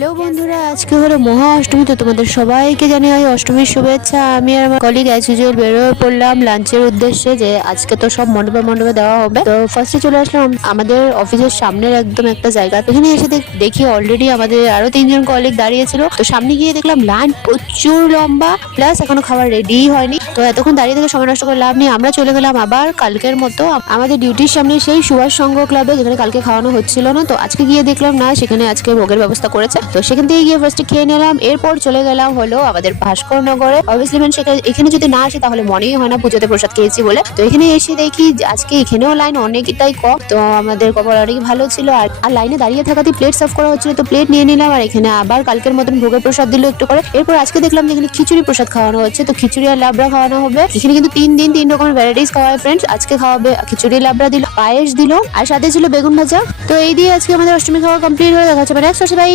Hello বন্ধুরা, আজকে হলো মহা অষ্টমী। তো তোমাদের সবাইকে জানাই অষ্টমীর শুভেচ্ছা। আমি আর আমার কলিগ অ্যাজ ইউজুয়াল বেরোয় পড়লাম লাঞ্চের উদ্দেশ্যে, যে আজকে তো সব মণ্ডপে মণ্ডপে দেওয়া হবে। তো ফার্স্টে চলে আসলাম আমাদের অফিসের সামনের একদম একটা জায়গা। এখানে এসে দেখি অলরেডি আমাদের আরো 3জন কলিগ দাঁড়িয়েছিল। তো সামনে গিয়ে দেখলাম লাইন প্রচুর লম্বা, প্লাস এখনো খাবার রেডি হয়নি। তো এতক্ষণ দাঁড়িয়ে থেকে সময় নষ্ট করে লাভ নেই, আমরা চলে গেলাম আবার কালকের মতো আমাদের ডিউটির সামনে সেই সুভাষ সংঘ ক্লাবে, যেখানে কালকে খাওয়ানো হচ্ছিল না। তো আজকে গিয়ে দেখলাম না, সেখানে আজকে ভোগের ব্যবস্থা করেছে। তো সেখান থেকে গিয়ে ফার্স্টে খেয়ে নিলাম, এরপর চলে গেলাম হলো আমাদের ভাস্কর নগরে। অবভিয়াসলি এখানে যদি না আসে তাহলে মনেই হয় না পুজোতে প্রসাদ খেয়েছি বলে। তো এখানে এসে দেখি যে আজকে এখানেও লাইন অনেকটাই কম। তো আমাদের কপাল অনেক ভালো ছিল, আর লাইনে দাঁড়িয়ে থাকাতে প্লেট সার্ভ করা হচ্ছিল, তো প্লেট নিয়ে নিলাম। আর এখানে আবার কালকের মতন ভোগের প্রসাদ দিল একটু করে। এরপর আজকে দেখলাম যে এখানে খিচুড়ি প্রসাদ খাওয়ানো হচ্ছে, তো খিচুড়ি আর লাবড়া খাওয়ানো হবে। এখানে কিন্তু 3 দিন 3 রকমের ভ্যারাইটিস খাওয়ায় ফ্রেন্ডস। আজকে খাওয়াবে খিচুড়ি, লাবড়া দিল, পায়েস দিল, আর সাথে ছিল বেগুন ভাজা। তো এই দিয়ে আজকে আমাদের অষ্টমী খাওয়া কমপ্লিট হয়ে দেখা হচ্ছে নেক্সট। বাই।